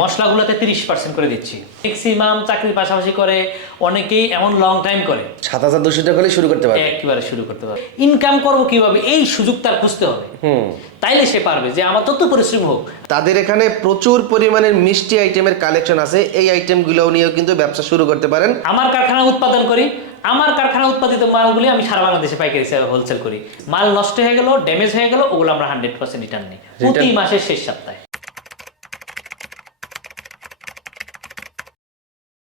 মশলাগুলোতে তিরিশ পার্সেন্ট করে দিচ্ছি। ম্যাক্সিমাম চাকরির পাশাপাশি করে অনেকেই এমন লং টাইম করে। সাত হাজার দুশো টাকা হলে শুরু করতে পারবে। একেবারে শুরু করতে পারবে। ইনকাম করব কীভাবে? এই সুযোগ তার খুঁজতে হবে। তাইলে সে পারবে যে আমার তত পরিশ্রম হোক। তাদের এখানে প্রচুর পরিমাণের মিষ্টি আইটেমের কালেকশন আছে। এই আইটেমগুলো নিয়েও কিন্তু ব্যবসা শুরু করতে পারেন। আমার কারখানা উৎপাদন করি। আমার কারখানা উৎপাদিত মালগুলি আমি সারা বাংলাদেশে পাইকারি হোলসেল করি। মাল নষ্ট হয়ে গেল ড্যামেজ হয়ে গেল ওগুলো আমরা হান্ড্রেড পার্সেন্ট রিটার্ন নিই। প্রতি মাসের শেষ সপ্তাহে।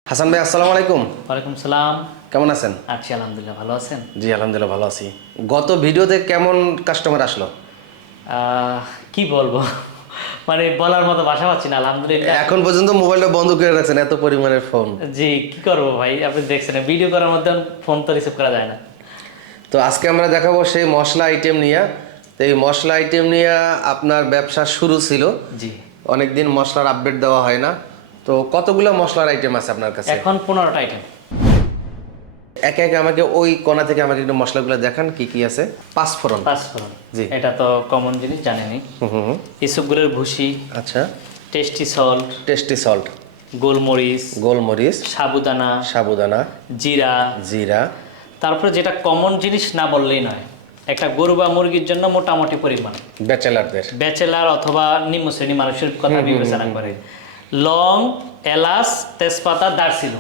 হাসান ভাই আসসালামু আলাইকুম। ওয়ালাইকুম সালাম। কেমন আছেন? আছি আলহামদুলিল্লাহ ভালো আছেন? জি আলহামদুলিল্লাহ ভালো আছি। গত ভিডিওতে কেমন কাস্টমার আসলো? কি বলব? মানে বলার মতো ভাষা পাচ্ছি না আলহামদুলিল্লাহ। এখন পর্যন্ত মোবাইলটা বন্ধ করে রাখছেন এত পরিমাণের ফোন জি কি করব ভাই? আপনি দেখছেন ভিডিও করার মধ্যে ফোন তো রিসিভ করা যায় না। তো আজকে আমরা দেখাবো সেই মশলা আইটেম নিয়ে। তো এই মশলা আইটেম নিয়ে আপনার ব্যবসা শুরু ছিল। জি। অনেকদিন মশলার আপডেট দেওয়া হয় না। তো কতগুলো মশলার আইটেম আছে আপনার কাছে? এখন পনেরোটা আইটেম একে একে আমাকে ওই কোণা থেকে আমাকে একটু মশলাগুলো দেখান কি কি আছে? পাঁচফোড়ন পাঁচফোড়ন জি। এটা তো কমন জিনিস জানেনি হুম হুম হুম। এসবগুলোর ভুসি আচ্ছা। টেস্টি সল্ট টেস্টি সল্ট গোলমরিচ গোলমরিচ। সাবুদানা সাবুদানা। জিরা। জিরা। তারপরে যেটা কমন জিনিস না বললেই নয় একটা গরু বা মুরগির জন্য মোটামুটি পরিমাণ। ব্যাচেলারদের ব্যাচেলার অথবা নিম্ন শ্রেণি মানুষের কথা বিবেচনা করে। লং এলাচ তেজপাতা দারচিনি।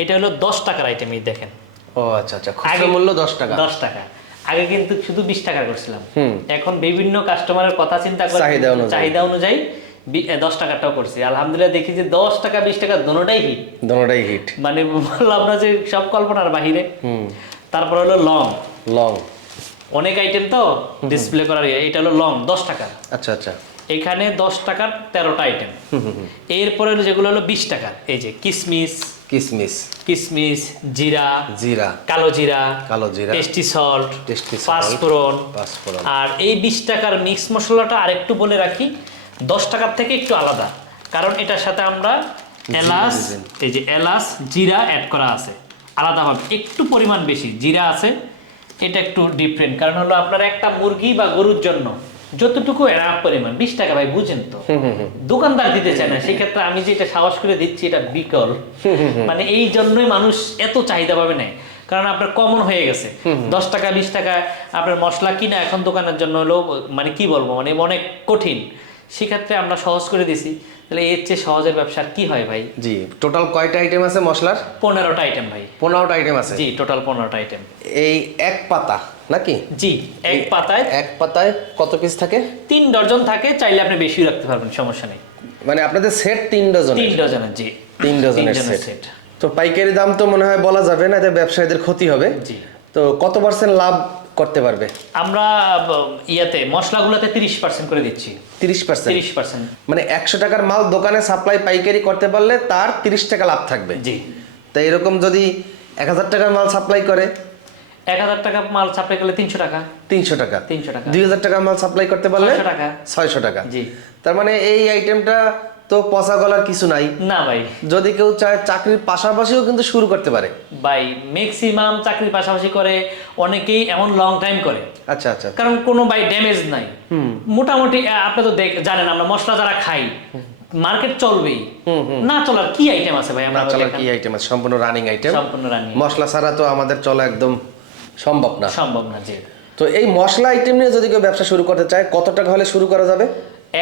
এটা হলো দশ টাকার আইটেম এই দেখেন। ও আচ্ছা আচ্ছা খুচরা মূল্য দশ টাকা। দশ টাকা। আগে কিন্তু শুধু বিশ টাকা করছিলাম। এখন বিভিন্ন কাস্টমারের কথা চিন্তা করে চাহিদা অনুযায়ী। দশ টাকাটাও করছি। আলহামদুলিল্লাহ দেখি যে দশ টাকা বিশ টাকা দোনোটাই হিট দোনোটাই হিট মানে বললাম না যে সব কল্পনার বাহিরে। হুম। তারপর হলো লং। লং। অনেক আইটেম তো ডিসপ্লে করার ইয়ে, এটা হলো লং দশ টাকা। আচ্ছা আচ্ছা। এখানে দশ টাকার তেরোটা আইটেম। এরপরে যেগুলো হলো বিশ টাকার এই যে কিসমিস কিসমিস। কিসমিস জিরা জিরা। কালো জিরা কালো জিরা। টেস্টি সল্ট টেস্টি পাঁচফোড়ন। পাঁচফোড়ন। আর এই বিশ টাকার মিক্স মশলাটা আরেকটু বলে রাখি দশ টাকার থেকে একটু আলাদা। কারণ এটার সাথে আমরা এলাচ এই যে এলাচ জিরা অ্যাড করা আছে। আলাদাভাবে একটু পরিমাণ বেশি জিরা আছে। এটা একটু ডিফারেন্ট কারণ হলো আপনার একটা মুরগি বা গরুর জন্য যতটুকু এরা পরিমাণ বিশ টাকা ভাই বুঝেন তো। দোকানদার দিতে চায় না সেক্ষেত্রে আমি যেটা সাহস করে দিচ্ছি এটা বিকল। মানে এই জন্যই মানুষ এত চাহিদা পাবে না। কারণ আপনার কমন হয়ে গেছে। দশ টাকা বিশ টাকা আপনার মশলা কিনা এখন দোকানের জন্য হলো মানে কি বলব মানে অনেক কঠিন। সেক্ষেত্রে আমরা সহজ করে দিছি। তাহলে এর চেয়ে সহজের ব্যবসার কি হয় ভাই? জি টোটাল কয়টা আইটেম আছে মশলার? পনেরোটা আইটেম ভাই। পনেরোটা আইটেম আছে। জি টোটাল পনেরোটা আইটেম এই এক পাতা। নাকি? জি এক পাতায়। এক পাতায় কত পিস থাকে? তিন ডজন থাকে চাইলে আপনি বেশি রাখতে পারবেন সমস্যা নেই। মানে আপনাদের সেট তিন ডজন তিন ডজনের জি। তিন ডজনের ডজনের সেট তো পাইকারি দাম তো মনে হয় বলা যাবে না এতে ব্যবসায়ীদের ক্ষতি হবে। জি। তো কত পার্সেন্ট লাভ করতে পারবে? আমরা ইয়াতে মশলাগুলোতে তিরিশ পার্সেন্ট করে দিচ্ছি। তিরিশ পার্সেন্ট তিরিশ পার্সেন্ট মানে একশো টাকার মাল দোকানে সাপ্লাই পাইকারি করতে পারলে তার তিরিশ টাকা লাভ থাকবে। জি। তো এরকম যদি এক হাজার টাকার মাল সাপ্লাই করে এক হাজার টাকা মাল সাপ্লাই করলে তিনশো টাকা। তিনশো টাকা। তিনশো টাকা। দুই হাজার টাকার মাল সাপ্লাই করতে পারলে টাকা। ছয়শো টাকা। জি। তার মানে এই আইটেমটা তো পচা গলার কিছু নাই। না ভাই। যদি কেউ চায় চাকরির পাশাপাশিও কিন্তু শুরু করতে পারে। ভাই ম্যাক্সিমাম চাকরির পাশাপাশি করে অনেকেই এমন লং টাইম করে। আচ্ছা আচ্ছা। কারণ কোনো ভাই ড্যামেজ নাই। মোটামুটি আপনি তো জানেন আমরা মশলা যারা খাই মার্কেট চলবেই। না চলার কি আইটেম আছে ভাই? আমরা চলার কি আইটেম আছে? সম্পূর্ণ রানিং আইটেম সম্পূর্ণ রানিং মশলা ছাড়া তো আমাদের চলা একদম সম্ভব না। সম্ভব না যে তো এই মশলা আইটেম নিয়ে যদি কেউ ব্যবসা শুরু করতে চায় কত টাকা হলে শুরু করা যাবে?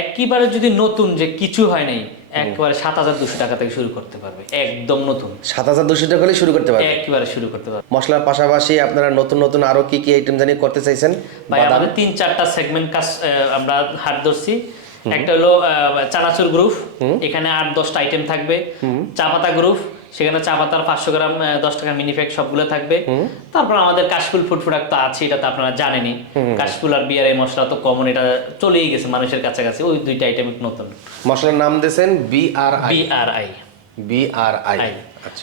একেবারে যদি নতুন যে কিছু হয় নাই একেবারে সাত হাজার দুশো টাকা থেকে শুরু করতে পারবে একদম নতুন। সাত হাজার দুশো টাকা হলে শুরু করতে পারবে? একেবারে শুরু করতে পারবে। মশলার পাশাপাশি আপনারা নতুন নতুন আরও কি কি আইটেম জানি করতে চাইছেন? ভাই আমাদের তিন চারটা সেগমেন্ট কাজ আমরা হাত ধরছি। একটা হলো চানাচুর গ্রুপ এখানে আট দশটা আইটেম থাকবে। চা পাতা গ্রুপ সেখানে চা পাতার পাঁচশো গ্রাম দশ টাকার মিনি প্যাক সবগুলো থাকবে। তারপর আমাদের কাশফুল ফুড প্রোডাক্ট তো আছে এটা তো আপনারা জানেনই। কাশফুল আর বিয়ার এই মশলা তো কমন এটা চলেই গেছে মানুষের কাছাকাছি। ওই দুইটা আইটেম নতুন। মশলার নাম দিয়েছেন বি আর আই। আই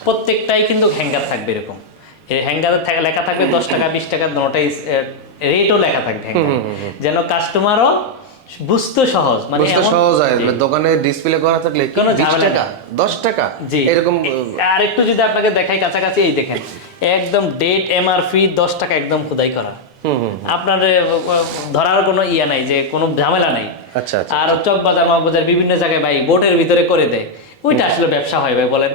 প্রত্যেকটাই কিন্তু হ্যাঙ্গার থাকবে এরকম। হ্যাঙ্গারে থাকা- লেখা থাকবে দশ টাকা বিশ টাকা দুটাই রেটও লেখা থাকবে। যেন কাস্টমারও বুঝতে সহজ মানে বুঝতে সহজ হয় দোকানে ডিসপ্লে করা থাকলে কোনো টাকা দশ টাকা এরকম আর একটু যদি আপনাকে দেখাই কাছাকাছি এই দেখেন একদম ডেট এমআরপি দশ টাকা একদম খোদাই করা। আপনার ধরার কোনো ইয়া নাই যে কোনো ঝামেলা নাই। আচ্ছা আচ্ছা। আর চক বাজার মগবাজার বিভিন্ন জায়গায় ভাই বোটের ভিতরে করে দেয়। ওইটা আসলে ব্যবসা হয় ভাই বলেন।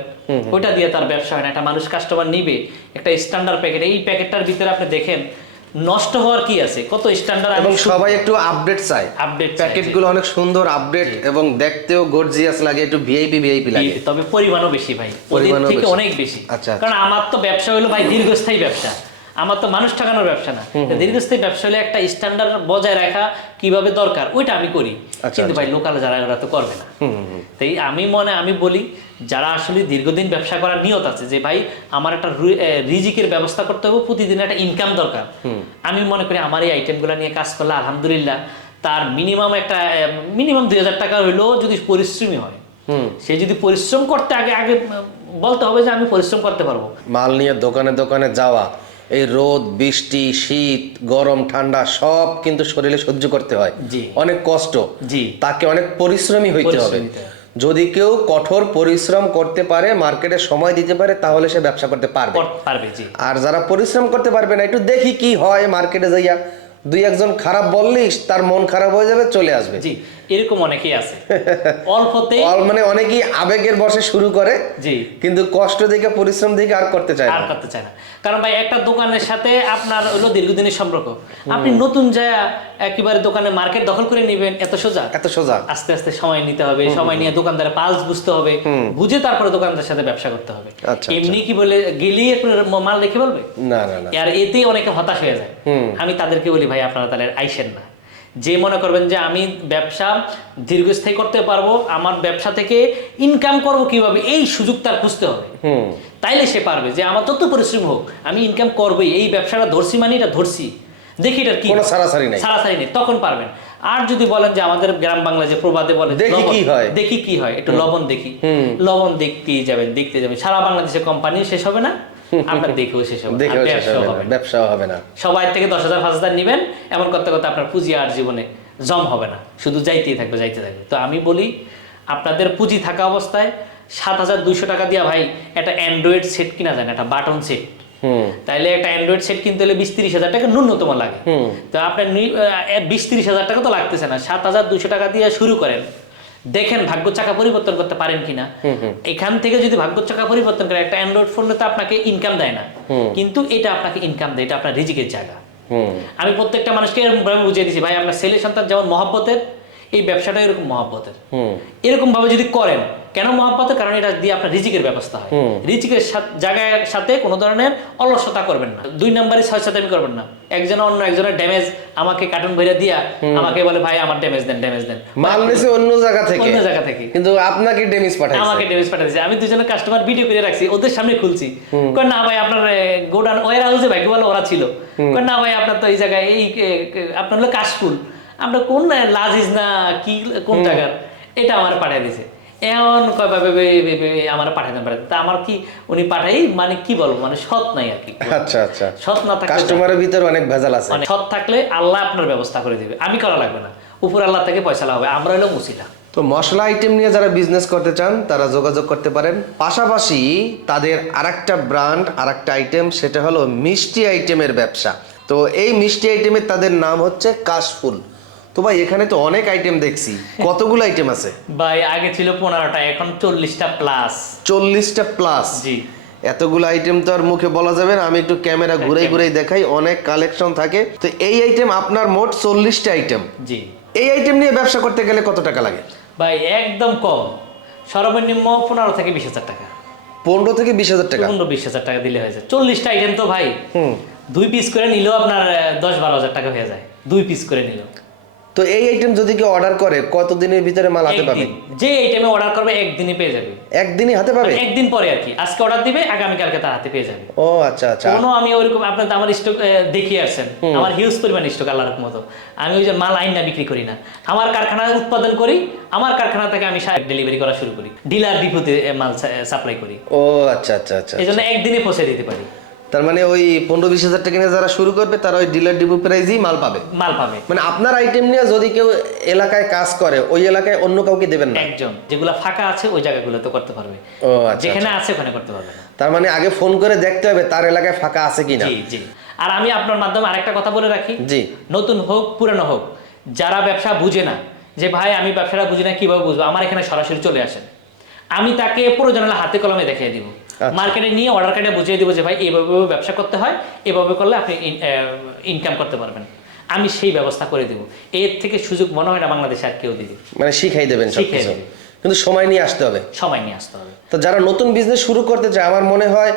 ওইটা দিয়ে তার ব্যবসা হয় না একটা মানুষ কাস্টমার নিবে একটা স্ট্যান্ডার্ড প্যাকেট এই প্যাকেটটার ভিতরে আপনি দেখেন নষ্ট হওয়ার কি আছে? কত স্ট্যান্ডার্ড এবং সবাই একটু আপডেট চায়। আপডেট প্যাকেটগুলো অনেক সুন্দর আপডেট এবং দেখতেও গর্জিয়াস লাগে একটু ভিআইপি ভিআইপি লাগে। তবে পরিমাণও বেশি ভাই। ওদের থেকে অনেক বেশি। আচ্ছা, কারণ আমার তো ব্যবসা হলো ভাই দীর্ঘস্থায়ী ব্যবসা। আমার তো মানুষ ঠকানোর ব্যবসা না। দীর্ঘস্থায়ী ব্যবসা হলে একটা স্ট্যান্ডার্ড বজায় রাখা কীভাবে দরকার ওইটা আমি করি। আচ্ছা, কিন্তু ভাই লোকাল যারা ওরা তো করবে না। তাই আমি মনে আমি বলি যারা আসলে দীর্ঘদিন ব্যবসা করার নিয়ত আছে যে ভাই আমার একটা রিজিকের ব্যবস্থা করতে হবে প্রতিদিন একটা ইনকাম দরকার। আমি মনে করি আমার এই আইটেমগুলো নিয়ে কাজ করলে আলহামদুলিল্লাহ তার মিনিমাম একটা মিনিমাম দুই হাজার টাকা হইলেও যদি পরিশ্রমী হয় সে যদি পরিশ্রম করতে আগে আগে বলতে হবে যে আমি পরিশ্রম করতে পারব। মাল নিয়ে দোকানে দোকানে যাওয়া এই রোদ বৃষ্টি শীত গরম ঠান্ডা সব কিন্তু শরীরে সহ্য করতে হয়। অনেক কষ্ট। জি। তাকে অনেক পরিশ্রমী হইতে হবে। যদি কেউ কঠোর পরিশ্রম করতে পারে মার্কেটে সময় দিতে পারে তাহলে সে ব্যবসা করতে পারবে। পারবে জি। আর যারা পরিশ্রম করতে পারবে না একটু দেখি কি হয় মার্কেটে যাইয়া। দুই একজন খারাপ বললিস তার মন খারাপ হয়ে যাবে চলে আসবে। জি। এরকম অনেকেই আছে। অল্পতে অল মানে অনেকেই আবেগের বসে শুরু করে জি। কিন্তু কষ্ট দেখে পরিশ্রম দেখে আর করতে চায় আর না করতে চায় না। কারণ ভাই একটা দোকানের সাথে আপনার হলো দীর্ঘদিনের সম্পর্ক। আপনি নতুন যা একেবারে দোকানে মার্কেট দখল করে নেবেন এত সোজা? এত সোজা। আস্তে আস্তে সময় নিতে হবে সময় নিয়ে দোকানদারের পালস বুঝতে হবে বুঝে তারপরে দোকানদারের সাথে ব্যবসা করতে হবে। আচ্ছা, এমনি কি বলে গেলেই একটু মাল রেখে বলবে না না না। আর এতেই অনেকে হতাশ হয়ে যায়। আমি তাদেরকে বলি ভাই আপনারা তাহলে আইসেন না। যে মনে করবেন যে আমি ব্যবসা দীর্ঘস্থায়ী করতে পারব আমার ব্যবসা থেকে ইনকাম করব কীভাবে এই সুযোগ তার খুঁজতে হবে। তাইলে সে পারবে যে আমার যত পরিশ্রম হোক আমি ইনকাম করবোই এই ব্যবসাটা ধরছি মানে এটা ধরছি। দেখি এটা কি সারাসারি নাই। সারাসারি নেই তখন পারবেন। আর যদি বলেন যে আমাদের গ্রাম বাংলা যে প্রবাদে বলে দেখি কি হয়। দেখি কি হয় একটু লবণ দেখি। লবণ দেখতেই যাবেন দেখতে যাবেন। সারা বাংলাদেশে কোম্পানি শেষ হবে না। আপনার দেখেও শেষ হবে না, দেখেও শেষ হবে না না। ব্যবসাও হবে না। সবাই থেকে দশ হাজার পাঁচ হাজার নিবেন এমন করতে করতে আপনার পুঁজি আর জীবনে জম হবে না। শুধু যাইতেই থাকবে যাইতে থাকবে। তো আমি বলি আপনাদের পুঁজি থাকা অবস্থায় সাত হাজার দুইশো টাকা দিয়া ভাই একটা অ্যান্ড্রয়েড সেট কিনা যায় না একটা বাটন সেট হুম। তাইলে একটা অ্যান্ড্রয়েড সেট কিনতে হলে বিশ তিরিশ হাজার টাকা ন্যূনতম লাগে। তো আপনার বিশ তিরিশ হাজার টাকা তো লাগতেছে না। সাত হাজার দুইশো টাকা দিয়ে শুরু করেন। দেখেন ভাগ্য চাকা পরিবর্তন করতে পারেন কিনা। এখান থেকে যদি ভাগ্য চাকা পরিবর্তন করে একটা অ্যান্ড্রয়েড ফোন তো আপনাকে ইনকাম দেয় না। কিন্তু এটা আপনাকে ইনকাম দেয় এটা আপনার রিজিকের জায়গা। আমি প্রত্যেকটা মানুষকে এরকম ভাবে বুঝিয়ে দিচ্ছি ভাই আপনার ছেলে সন্তান যেমন মহাব্বতের এই ব্যবসাটা এরকম মহাব্বতের। এরকম ভাবে যদি করেন কেন মহাব্বতের কারণ এটা দিয়ে আপনার রিজিকের ব্যবস্থা হয়। রিজিকের সাথ- জায়গার সাথে কোনো ধরনের অলসতা করবেন না। দুই নম্বরে ছয় সাতামি করবেন না। একজন অন্য একজনের ড্যামেজ আমাকে কার্টুন ভরে দিয়া আমাকে বলে ভাই আমার ড্যামেজ দেন ড্যামেজ দেন। মাল নিছে অন্য জায়গা থেকে। অন্য জায়গা থেকে। কিন্তু আপনাকে ডেমিস পাঠাইছে। আমাকে ড্যামেজ পাঠিয়েছে আমি দুজনের কাস্টমার ভিডিও করে রাখছি ওদের সামনে খুলছি। কয় না ভাই আপনার গোডান ওয়ার হাউসে ভাই গোয়াল ওরা ছিল। কয় না ভাই আপনার তো এই জায়গায় এই আপনার হলো কাশফুল। আমরা কোন লাজিজ না কি কোন জায়গার? এটা আমার পাঠিয়ে দিছে। এমন কয় আমার পাঠাতে পারে। তা আমার কি উনি পাঠাই মানে কি বলব মানে সৎ নাই আর কি। আচ্ছা আচ্ছা। সৎ না থাকলে কাস্টমারের ভিতরে অনেক ভেজাল আছে। মানে সৎ থাকলে আল্লাহ আপনার ব্যবস্থা করে দিবে। আমি করা লাগবে না। উপর আল্লাহ থেকে পয়সা লাগাবে আমরা হলো মুসিলা। তো মশলা আইটেম নিয়ে যারা বিজনেস করতে চান তারা যোগাযোগ করতে পারেন। পাশাপাশি তাদের আরেকটা ব্র্যান্ড আরেকটা আইটেম সেটা হলো মিষ্টি আইটেমের ব্যবসা। তো এই মিষ্টি আইটেমের তাদের নাম হচ্ছে কাশফুল। তো ভাই এখানে তো অনেক আইটেম দেখছি। কতগুলো আইটেম আছে? ভাই আগে ছিল পনেরোটা এখন চল্লিশটা প্লাস চল্লিশটা প্লাস জি। এতগুলো আইটেম তো আর মুখে বলা যাবে না আমি একটু ক্যামেরা ঘুরে ঘুরে দেখাই অনেক কালেকশন থাকে। তো এই আইটেম আপনার মোট চল্লিশটা আইটেম জি। এই আইটেম নিয়ে ব্যবসা করতে গেলে কত টাকা লাগে? ভাই একদম কম। সর্বনিম্ন পনেরো থেকে বিশ হাজার টাকা। পনেরো থেকে বিশ হাজার টাকা? পনেরো বিশ হাজার টাকা দিলে হয়ে যায়। চল্লিশটা আইটেম তো ভাই হুম। দুই পিস করে নিলেও আপনার দশ বারো হাজার টাকা হয়ে যায়। দুই পিস করে নিলেও। তো এই আইটেম যদি কেউ অর্ডার করে কতদিনের ভিতরে মাল হাতে পাবে? যে আইটেমে অর্ডার করবে একদিনই পেয়ে যাবে। একদিনই হাতে পাবে? একদিন পরে আর কি। আজকে অর্ডার দিবে আগামীকালকে তার হাতে পেয়ে যাবে। ও আচ্ছা আচ্ছা। কোনো আমি ওইরকম আপনার আমার স্টক দেখিয়ে আসছেন। আমার হিউজ পরিমাণ স্টক আল্লাহর মতো আমি ওই যে মাল আইন না বিক্রি করি না। আমার কারখানায় উৎপাদন করি আমার কারখানা থেকে আমি ডেলিভারি করা শুরু করি। ডিলার ডিপুতে মাল সাপ্লাই করি। ও আচ্ছা আচ্ছা আচ্ছা এই জন্য একদিনে পৌঁছে দিতে পারি। তার মানে ওই পনেরো বিশ হাজার টাকা নিয়ে যারা শুরু করবে তারা ওই ডিলার ডিপো প্রাইজই মাল পাবে। মাল পাবে। মানে আপনার আইটেম নিয়ে যদি কেউ এলাকায় কাজ করে ওই এলাকায় অন্য কাউকে দেবেন না? একজন। যেগুলো ফাঁকা আছে ওই জায়গাগুলোতে করতে পারবে। ও আচ্ছা যেখানে আছে ওখানে করতে পারবে না। তার মানে আগে ফোন করে দেখতে হবে তার এলাকায় ফাঁকা আছে কিনা। জি জি। আর আমি আপনার মাধ্যমে আরেকটা কথা বলে রাখি। জি। নতুন হোক পুরানো হোক যারা ব্যবসা বুঝে না যে ভাই আমি ব্যবসাটা বুঝি না কীভাবে বুঝব? আমার এখানে সরাসরি চলে আসেন। আমি তাকে প্রয়োজন হলে হাতে কলমে দেখিয়ে দিব। আচ্ছা। মার্কেটে নিয়ে অর্ডার কার্ডে বুঝিয়ে দিব যে ভাই এইভাবে ব্যবসা করতে হয় এভাবে করলে আপনি ইনকাম করতে পারবেন। আমি সেই ব্যবস্থা করে দিব। এর থেকে সুযোগ মনে হয় না বাংলাদেশে আর কেউ দিবে। মানে শিখাই দেবেন শিখাই কিন্তু সময় নিয়ে আসতে হবে। সময় নিয়ে আসতে হবে। তো যারা নতুন বিজনেস শুরু করতে চায় আমার মনে হয়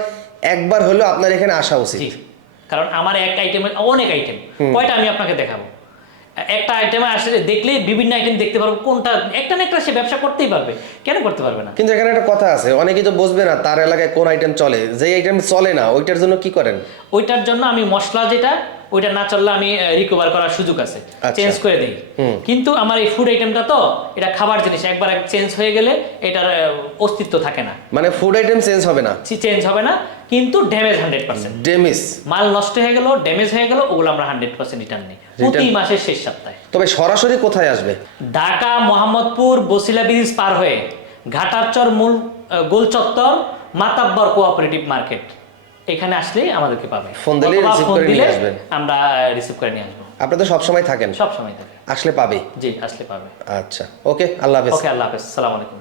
একবার হলেও আপনার এখানে আসা উচিত। কারণ আমার এক আইটেমের অনেক আইটেম কয়টা আমি আপনাকে দেখাবো? একটা আইটেমে আসলে দেখলে বিভিন্ন আইটেম দেখতে পারব কোনটা একটা না একটা সে ব্যবসা করতেই পারবে। কেন করতে পারবে না? কিন্তু এখানে একটা কথা আছে অনেকেই তো বুঝবে না তার এলাকায় কোন আইটেম চলে যে আইটেম চলে না ওইটার জন্য কি করেন? ওইটার জন্য আমি মশলা যেটা ওইটা না চললে আমি রিকভার করার সুযোগ আছে আচ্ছা। চেঞ্জ করে দিই। কিন্তু আমার এই ফুড আইটেমটা তো এটা খাবার জিনিস একবার চেঞ্জ হয়ে গেলে এটার অস্তিত্ব থাকে না। মানে ফুড আইটেম চেঞ্জ হবে না। চেঞ্জ হবে না। কিন্তু ড্যামেজ হান্ড্রেড পার্সেন্ট ডেমিস মাল নষ্ট হয়ে গেল ড্যামেজ হয়ে গেল ওগুলো আমরা হান্ড্রেড পার্সেন্ট রিটার্ন নিই। প্রতি মাসের শেষ সপ্তাহে। তবে সরাসরি কোথায় আসবে? ঢাকা মোহাম্মদপুর বসিলা ব্রিজ পার হয়ে ঘাটারচর মূল গোল চত্বর মাতাব্বর কোঅপারেটিভ মার্কেট এখানে আসলে আমাদেরকে পাবে। ফোন দিলে ফোন করে নিয়ে আসবেন। আমরা রিসিভ করে নিয়ে আসব। আপনি তো সব সময় থাকেন। সব সময় থাকে। আসলে পাবে জি আসলে পাবে। আচ্ছা ওকে আল্লাহ হাফেজ। ওকে আল্লাহ হাফেজ। সালাম আলাইকুম।